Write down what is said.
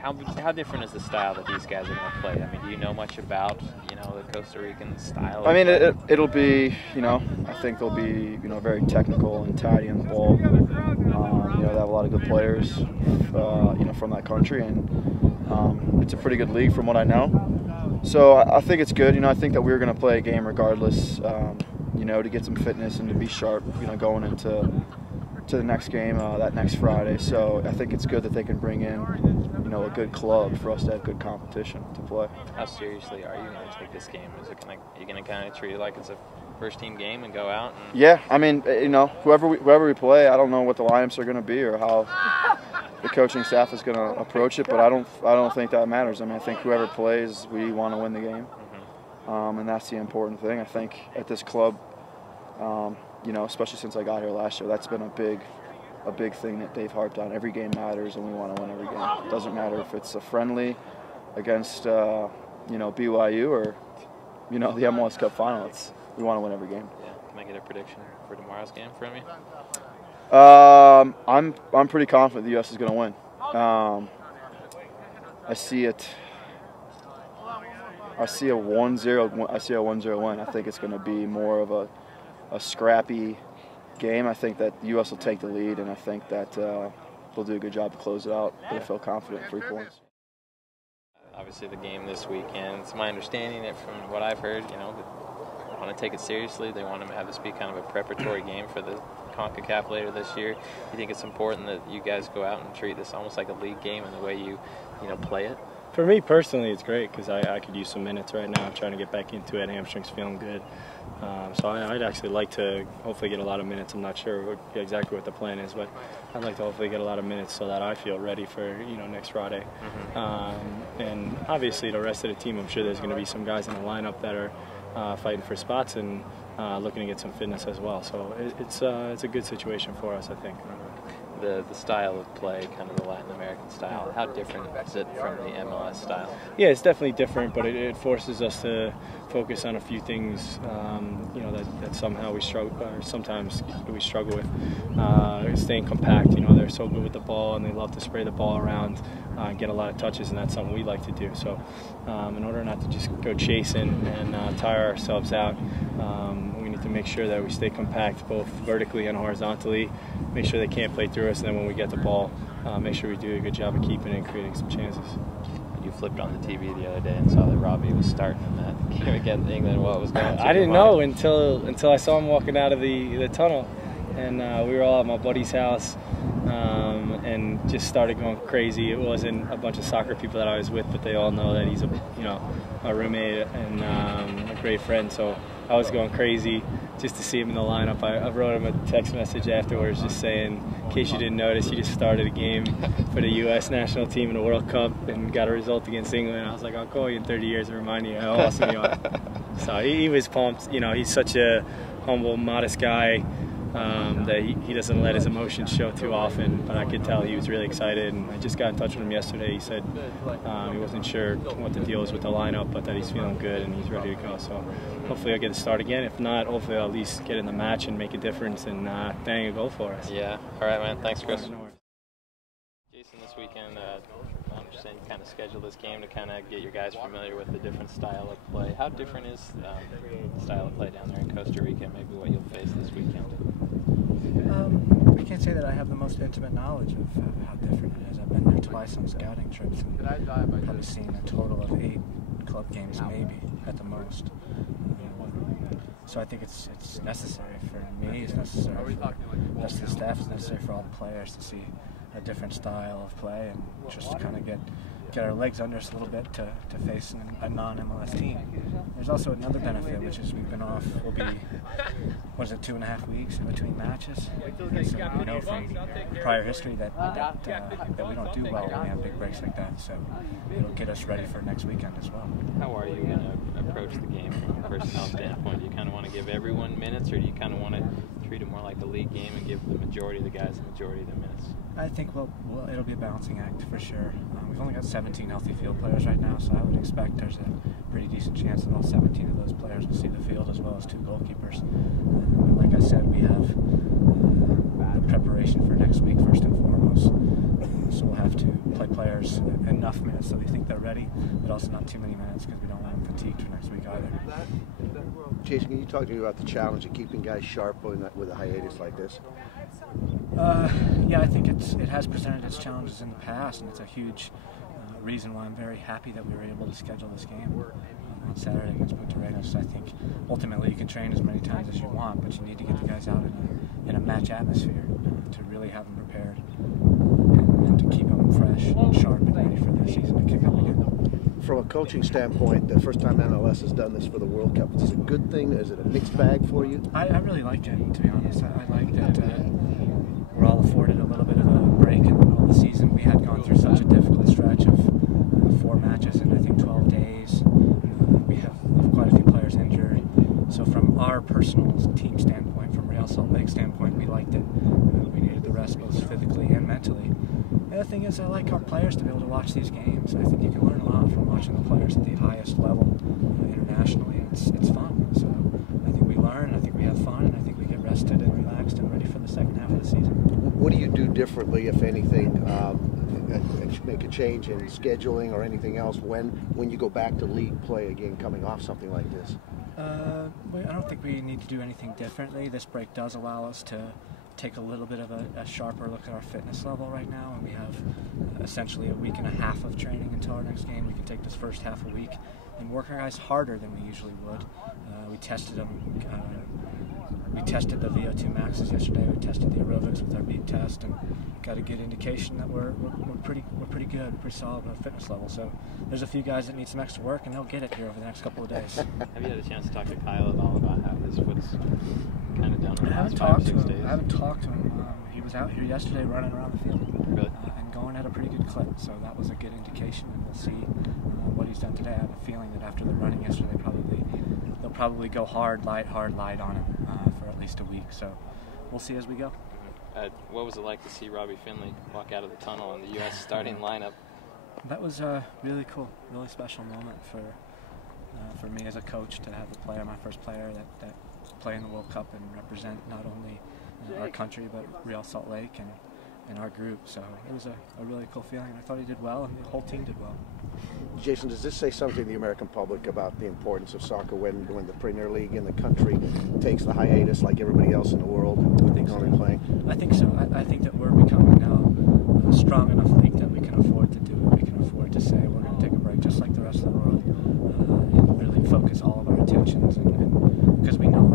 how different is the style that these guys are going to play? I mean, do you know much about the Costa Rican style? I mean, it'll be I think they'll be very technical and tidy on the ball. They have a lot of good players from that country, and it's a pretty good league from what I know. So I think it's good. I think that we're going to play a game regardless. To get some fitness and to be sharp. Going into the next game that next Friday. So I think it's good that they can bring in a good club for us to have good competition to play. How seriously are you going to take this game? Are you going to kind of treat it like it's a first-team game and go out? Yeah, I mean, whoever we play, I don't know what the lineups are going to be or how the coaching staff is going to approach it, but I don't think that matters. I mean, I think whoever plays, we want to win the game, and that's the important thing. I think at this club, especially since I got here last year, that's been a big thing that they've harped on. Every game matters, and we want to win every game. It doesn't matter if it's a friendly against BYU or the MLS Cup final. We want to win every game. Yeah. Can I get a prediction for tomorrow's game from you? I'm pretty confident the U.S. is going to win. I see a 1-0. I see a 1-0 win. I think it's going to be more of a scrappy game. I think that the U.S. will take the lead, and I think that they'll do a good job to close it out. But I feel confident in 3 points. Obviously, the game this weekend. It's my understanding that from what I've heard, they want to take it seriously. They want to have this be kind of a preparatory game for the CONCACAF later this year. You think it's important that you guys go out and treat this almost like a league game in the way you play it? For me personally, it's great because I could use some minutes right now. I'm trying to get back into it. Hamstring's feeling good. So I'd actually like to hopefully get a lot of minutes. I'm not sure exactly what the plan is, but I'd like to hopefully get a lot of minutes so that I feel ready for next Friday. And obviously the rest of the team, I'm sure there's going to be some guys in the lineup that are fighting for spots and looking to get some fitness as well. So it's a good situation for us, I think. The style of play, kind of the Latin American style, how different is it from the MLS style? Yeah, it's definitely different, but it forces us to focus on a few things, that somehow we struggle, or sometimes we struggle with. Staying compact, they're so good with the ball and they love to spray the ball around and get a lot of touches, and that's something we like to do. So in order not to just go chasing and tire ourselves out, we need to make sure that we stay compact both vertically and horizontally, make sure they can't play through us, and then when we get the ball, make sure we do a good job of keeping it and creating some chances. You flipped on the TV the other day and saw that Robbie was starting in that game against England. What was going on? I didn't know until I saw him walking out of the tunnel, and we were all at my buddy's house and just started going crazy. It wasn't a bunch of soccer people that I was with, but they all know that he's a roommate and a great friend. So I was going crazy just to see him in the lineup. I wrote him a text message afterwards just saying, in case you didn't notice, he just started a game for the U.S. national team in the World Cup and got a result against England. I was like, I'll call you in 30 years and remind you how awesome you are. So he was pumped. He's such a humble, modest guy that he doesn't let his emotions show too often, but I could tell he was really excited, and I just got in touch with him yesterday. He said he wasn't sure what the deal is with the lineup, but that he's feeling good and he's ready to go. So hopefully I'll get to start again. If not, hopefully I'll at least get in the match and make a difference and bang a goal for us. Yeah. All right, man. Thanks, Chris. Jason, this weekend, I understand you kind of scheduled this game to kind of get your guys familiar with the different style of play. How different is the style of play down there in Costa Rica, and maybe what you'll face this weekend? We can't say that I have the most intimate knowledge of how different it is. I've been there twice on scouting trips and probably seen a total of 8 club games maybe at the most. So I think it's necessary for me, it's necessary for the rest of the staff, it's necessary for all the players to see a different style of play and just to kind of get our legs under us a little bit to face a non-MLS team. There's also another benefit, which is we've been off, we'll be, 2.5 weeks in between matches. And so we know from prior history that we don't do well when we have big breaks like that, so it'll get us ready for next weekend as well. How are you going to approach the game from a personnel standpoint? Do you kind of want to give everyone minutes, or do you kind of want to treat it more like the league game and give the majority of the guys the majority of the minutes? I think it'll be a balancing act for sure. We've only got 17 healthy field players right now, so I would expect there's a pretty decent chance that all 17 of those players will see the field, as well as 2 goalkeepers. Like I said, we have the preparation for next week first and foremost, so we'll have to play players enough enough minutes so we think they're ready, but also not too many minutes because we don't want them fatigued for next week either. Jason, can you talk to me about the challenge of keeping guys sharp with a hiatus like this? Yeah, I think it has presented its challenges in the past, and it's a huge reason why I'm very happy that we were able to schedule this game on Saturday against Punta Arenas. I think ultimately you can train as many times as you want, but you need to get the guys out in a match atmosphere to really have them prepared and to keep them fresh and sharp and ready for the season to kick up again. From a coaching standpoint, the first time MLS has done this for the World Cup, is this a good thing? Is it a mixed bag for you? I really like it, to be honest. I like that we're all afforded a little bit of a break in the middle of the season. We had gone through such a difficult stretch of 4 matches in, I think, 12 days. We have quite a few players injured. So from our personal team standpoint, from Real Salt Lake standpoint, we liked it. We needed the rest both physically and mentally. The other thing is I like our players to be able to watch these games. I think you can learn a lot from watching the players at the highest level internationally, and it's fun. So I think we learn, I think we have fun, and I think we get rested and relaxed and ready for the second half of the season. What do you do differently, if anything, make a change in scheduling or anything else when you go back to league play again coming off something like this? I don't think we need to do anything differently. This break does allow us to take a little bit of a sharper look at our fitness level right now, and we have essentially a week and a half of training until our next game. We can take this first half a week and work our guys harder than we usually would. We tested them. We tested the VO2 maxes yesterday. We tested the aerobics with our beat test, and got a good indication that we're pretty good, pretty solid with our fitness level. So there's a few guys that need some extra work, and they'll get it here over the next couple of days. Have you had a chance to talk to Kyle at all about how his foot's kind of down in the last 5 or 6 days? I haven't talked to him. He was out here yesterday running around the field. Really? And going at a pretty good clip, so that was a good indication, and we'll see what he's done today. I have a feeling that after the running yesterday, they'll probably go hard, light on him for at least a week, so we'll see as we go. What was it like to see Robbie Finley walk out of the tunnel in the U.S. starting lineup? That was really cool, really special moment for me as a coach to have a player, my first player, that play in the World Cup and represent not only our country but Real Salt Lake and our group. So it was a really cool feeling. I thought he did well, and the whole team did well. Jason, does this say something to the American public about the importance of soccer when the Premier League in the country takes the hiatus like everybody else in the world would be normally playing? I think so. I think that we're becoming now a strong enough league that we can afford to do it. We can afford to say we're going to take a break just like the rest of the world and really focus all of our attentions, and because we know